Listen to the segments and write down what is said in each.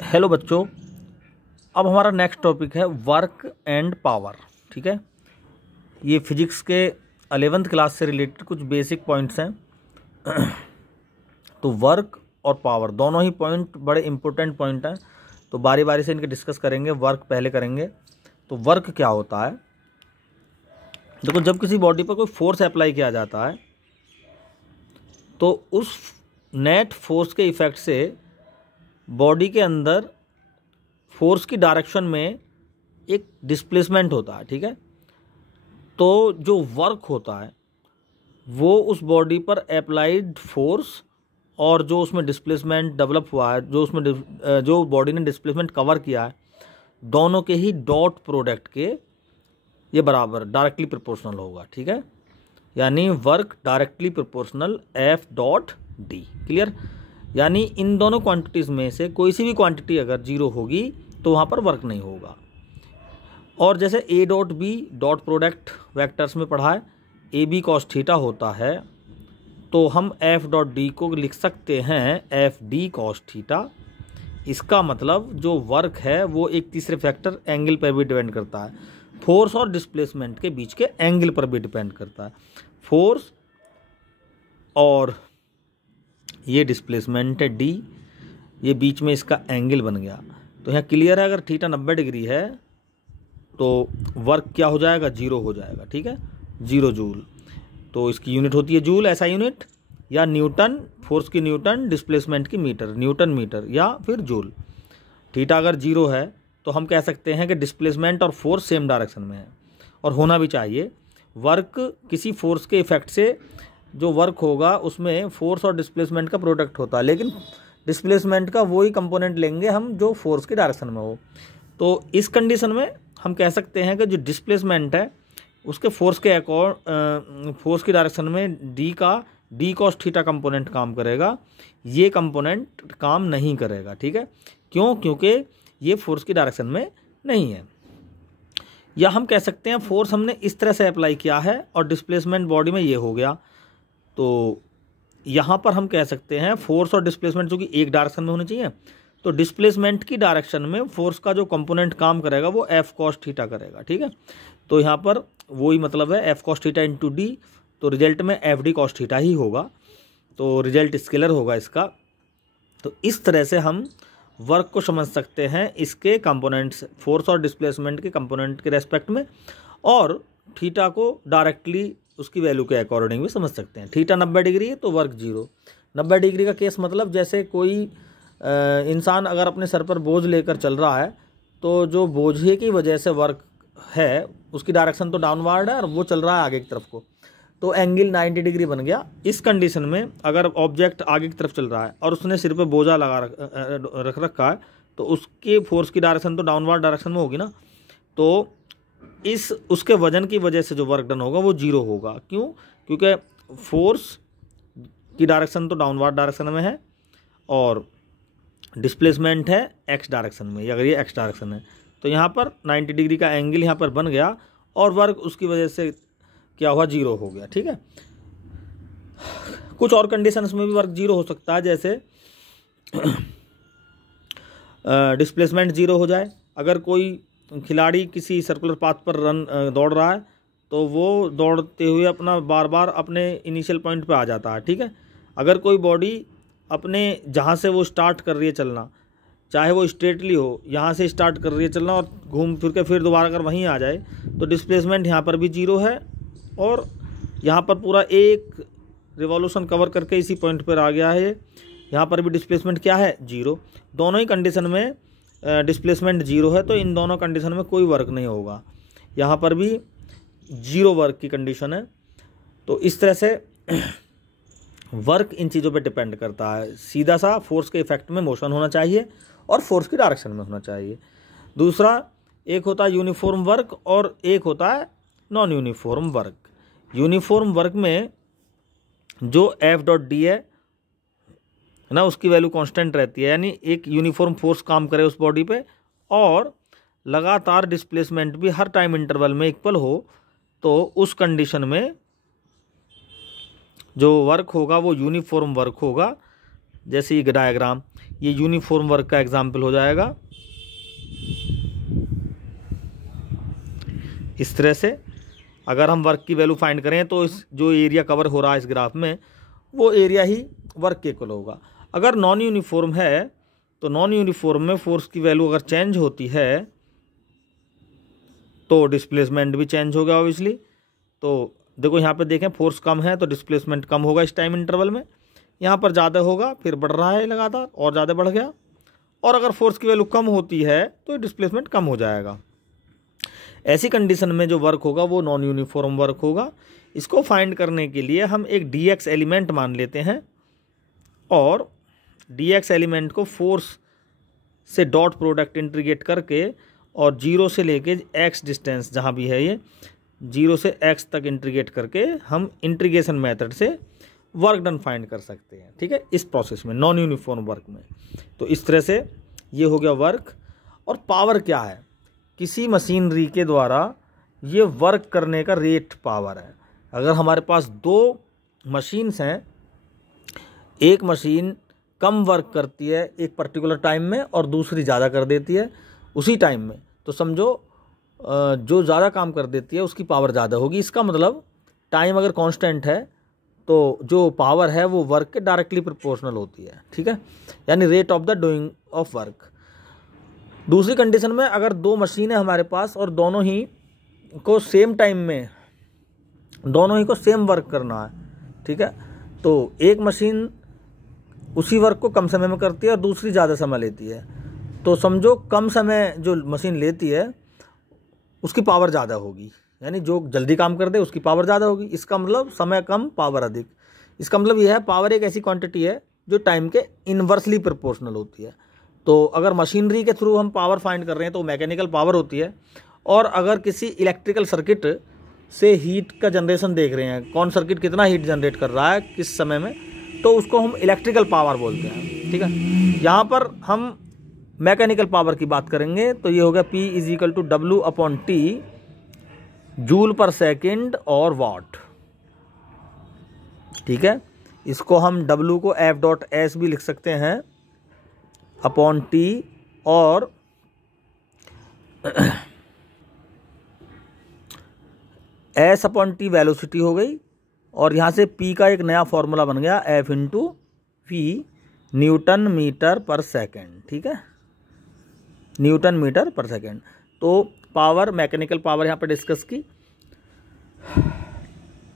Hello बच्चों, अब हमारा नेक्स्ट टॉपिक है वर्क एंड पावर। ठीक है, ये फिजिक्स के 11th क्लास से रिलेटेड कुछ बेसिक पॉइंट्स हैं। तो वर्क और पावर दोनों ही पॉइंट बड़े इंपॉर्टेंट पॉइंट हैं, तो बारी बारी से इनके डिस्कस करेंगे। वर्क पहले करेंगे। तो वर्क क्या होता है? देखो, जब किसी बॉडी पर कोई फोर्स अप्लाई किया जाता है तो उस नेट फोर्स के इफेक्ट से बॉडी के अंदर फोर्स की डायरेक्शन में एक डिस्प्लेसमेंट होता है। ठीक है, तो जो वर्क होता है वो उस बॉडी पर अप्लाइड फोर्स और जो उसमें डिस्प्लेसमेंट डेवलप हुआ है, जो बॉडी ने डिस्प्लेसमेंट कवर किया है, दोनों के ही डॉट प्रोडक्ट के ये बराबर डायरेक्टली प्रोपोर्शनल होगा। ठीक है, यानी work directly proportional F dot D. Clear? यानी इन दोनों क्वांटिटीज़ में से कोई सी भी क्वांटिटी अगर जीरो होगी तो वहाँ पर वर्क नहीं होगा। और जैसे A dot B dot product vectors में पढ़ा है, ए बी कॉस थीटा होता है, तो हम एफ डॉट डी को लिख सकते हैं एफ डी कॉस थीटा। इसका मतलब जो वर्क है वो एक तीसरे फैक्टर एंगल पर भी डिपेंड करता है। फोर्स और डिस्प्लेसमेंट के बीच के एंगल पर भी डिपेंड करता है। फोर्स और ये डिस्प्लेसमेंट है डी, ये बीच में इसका एंगल बन गया। तो यहाँ क्लियर है, अगर थीटा 90 डिग्री है तो वर्क क्या हो जाएगा? जीरो हो जाएगा। ठीक है, 0 जूल। तो इसकी यूनिट होती है जूल, ऐसा यूनिट, या न्यूटन, फोर्स की न्यूटन, डिस्प्लेसमेंट की मीटर, न्यूटन मीटर, या फिर जूल। थीटा अगर 0 है तो हम कह सकते हैं कि डिस्प्लेसमेंट और फोर्स सेम डायरेक्शन में है, और होना भी चाहिए। वर्क किसी फोर्स के इफेक्ट से जो वर्क होगा उसमें फोर्स और डिस्प्लेसमेंट का प्रोडक्ट होता है, लेकिन डिस्प्लेसमेंट का वही कंपोनेंट लेंगे हम जो फोर्स की डायरेक्शन में हो। तो इस कंडीशन में हम कह सकते हैं कि जो डिस्प्लेसमेंट है उसके फोर्स के फोर्स की डायरेक्शन में डी कॉस थीटा कंपोनेंट काम करेगा, ये कंपोनेंट काम नहीं करेगा। ठीक है, क्यों? क्योंकि ये फोर्स की डायरेक्शन में नहीं है। या हम कह सकते हैं फोर्स हमने इस तरह से अप्लाई किया है और डिस्प्लेसमेंट बॉडी में ये हो गया, तो यहाँ पर हम कह सकते हैं फोर्स और डिस्प्लेसमेंट जो कि एक डायरेक्शन में होनी चाहिए, तो डिस्प्लेसमेंट की डायरेक्शन में फोर्स का जो कंपोनेंट काम करेगा वो एफ कॉस थीटा करेगा। ठीक है, तो यहाँ पर वही मतलब है F cos theta into D, तो रिजल्ट में एफ डी कॉस थीटा ही होगा, तो रिजल्ट स्केलर होगा इसका। तो इस तरह से हम वर्क को समझ सकते हैं इसके कंपोनेंट्स, फोर्स और डिस्प्लेसमेंट के कंपोनेंट के रेस्पेक्ट में, और थीटा को डायरेक्टली उसकी वैल्यू के अकॉर्डिंग भी समझ सकते हैं। थीटा 90 डिग्री है तो वर्क 0। 90 डिग्री का केस मतलब जैसे कोई इंसान अगर अपने सर पर बोझ लेकर चल रहा है, तो जो बोझे की वजह से वर्क है उसकी डायरेक्शन तो डाउनवर्ड है और वो चल रहा है आगे की तरफ को, तो एंगल 90 डिग्री बन गया। इस कंडीशन में अगर ऑब्जेक्ट आगे की तरफ चल रहा है और उसने सिर पे बोझा लगा रख रखा है, तो उसके फोर्स की डायरेक्शन तो डाउनवर्ड डायरेक्शन में होगी ना, तो इस उसके वजन की वजह से जो वर्क डन होगा वो 0 होगा। क्यों? क्योंकि फोर्स की डायरेक्शन तो डाउनवर्ड डायरेक्शन में है और डिस्प्लेसमेंट है एक्स डायरेक्शन में। अगर ये एक्स डायरेक्शन है तो यहाँ पर 90 डिग्री का एंगल यहाँ पर बन गया और वर्क उसकी वजह से क्या हुआ? 0 हो गया। ठीक है, कुछ और कंडीशंस में भी वर्क 0 हो सकता है, जैसे डिस्प्लेसमेंट 0 हो जाए। अगर कोई खिलाड़ी किसी सर्कुलर पाथ पर दौड़ रहा है तो वो दौड़ते हुए अपना बार बार अपने इनिशियल पॉइंट पे आ जाता है। ठीक है, अगर कोई बॉडी अपने जहाँ से वो स्टार्ट कर रही है चलना, चाहे वो स्ट्रेटली हो, यहाँ से स्टार्ट कर रही है चलना और घूम फिर के फिर दोबारा अगर वहीं आ जाए, तो डिस्प्लेसमेंट यहाँ पर भी 0 है और यहाँ पर पूरा एक रिवॉल्यूशन कवर करके इसी पॉइंट पर आ गया है। यहाँ पर भी डिस्प्लेसमेंट क्या है? 0। दोनों ही कंडीशन में डिस्प्लेसमेंट 0 है, तो इन दोनों कंडीशन में कोई वर्क नहीं होगा। यहाँ पर भी 0 वर्क की कंडीशन है। तो इस तरह से वर्क इन चीज़ों पे डिपेंड करता है। सीधा सा फोर्स के इफेक्ट में मोशन होना चाहिए और फोर्स की डायरेक्शन में होना चाहिए। दूसरा, एक होता है यूनिफॉर्म वर्क और एक होता है non uniform work. Uniform work में जो एफ डॉट डी है ना, उसकी वैल्यू कांस्टेंट रहती है, यानी एक यूनिफॉर्म फोर्स काम करे उस बॉडी पे और लगातार डिस्प्लेसमेंट भी हर टाइम इंटरवल में इक्वल हो, तो उस कंडीशन में जो वर्क होगा वो यूनिफॉर्म वर्क होगा, जैसे ये डायग्राम, ये यूनिफॉर्म वर्क का एग्जाम्पल हो जाएगा। इस तरह से अगर हम वर्क की वैल्यू फाइंड करें तो इस जो एरिया कवर हो रहा है इस ग्राफ में, वो एरिया ही वर्क के इक्वल होगा। अगर नॉन यूनिफॉर्म है तो नॉन यूनिफॉर्म में फोर्स की वैल्यू अगर चेंज होती है तो डिस्प्लेसमेंट भी चेंज होगा ऑब्वियसली। तो देखो यहाँ पे देखें, फोर्स कम है तो डिस्प्लेसमेंट कम होगा इस टाइम इंटरवल में, यहाँ पर ज़्यादा होगा, फिर बढ़ रहा है लगातार और ज़्यादा बढ़ गया। और अगर फोर्स की वैल्यू कम होती है तो डिस्प्लेसमेंट कम हो जाएगा। ऐसी कंडीशन में जो वर्क होगा वो नॉन यूनिफॉर्म वर्क होगा। इसको फाइंड करने के लिए हम एक dx एलिमेंट मान लेते हैं और dx एलिमेंट को फोर्स से डॉट प्रोडक्ट इंटीग्रेट करके और 0 से लेके x डिस्टेंस जहाँ भी है ये 0 से x तक इंटीग्रेट करके हम इंटीग्रेशन मेथड से वर्क डन फाइंड कर सकते हैं। ठीक है, इस प्रोसेस में नॉन यूनिफॉर्म वर्क में। तो इस तरह से ये हो गया वर्क। और पावर क्या है? किसी मशीनरी के द्वारा ये वर्क करने का रेट पावर है। अगर हमारे पास दो मशीन्स हैं, एक मशीन कम वर्क करती है एक पर्टिकुलर टाइम में और दूसरी ज़्यादा कर देती है उसी टाइम में, तो समझो जो ज़्यादा काम कर देती है उसकी पावर ज़्यादा होगी। इसका मतलब टाइम अगर कांस्टेंट है तो जो पावर है वो वर्क के डायरेक्टली प्रोपोर्शनल होती है। ठीक है, यानी rate of the doing of work. दूसरी कंडीशन में अगर दो मशीन है हमारे पास और दोनों ही को सेम टाइम में दोनों ही को सेम वर्क करना है, ठीक है, तो एक मशीन उसी वर्क को कम समय में करती है और दूसरी ज़्यादा समय लेती है, तो समझो कम समय जो मशीन लेती है उसकी पावर ज़्यादा होगी, यानी जो जल्दी काम कर दे उसकी पावर ज़्यादा होगी। इसका मतलब समय कम पावर अधिक। इसका मतलब यह है पावर एक ऐसी क्वांटिटी है जो टाइम के इन्वर्सली प्रोपोर्शनल होती है। तो अगर मशीनरी के थ्रू हम पावर फाइंड कर रहे हैं तो मैकेनिकल पावर होती है, और अगर किसी इलेक्ट्रिकल सर्किट से हीट का जनरेशन देख रहे हैं, कौन सर्किट कितना हीट जनरेट कर रहा है किस समय में, तो उसको हम इलेक्ट्रिकल पावर बोलते हैं। ठीक है, यहाँ पर हम मैकेनिकल पावर की बात करेंगे तो ये हो गया P = W/T जूल पर सेकेंड और वाट। ठीक है, इसको हम W को F.S भी लिख सकते हैं अपॉन T, और S/T वेलोसिटी हो गई, और यहाँ से P का एक नया फॉर्मूला बन गया F/V न्यूटन मीटर पर सेकेंड। ठीक है, न्यूटन मीटर पर सेकेंड। तो पावर, मैकेनिकल पावर यहाँ पर डिस्कस की।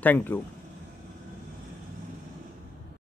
Thank you.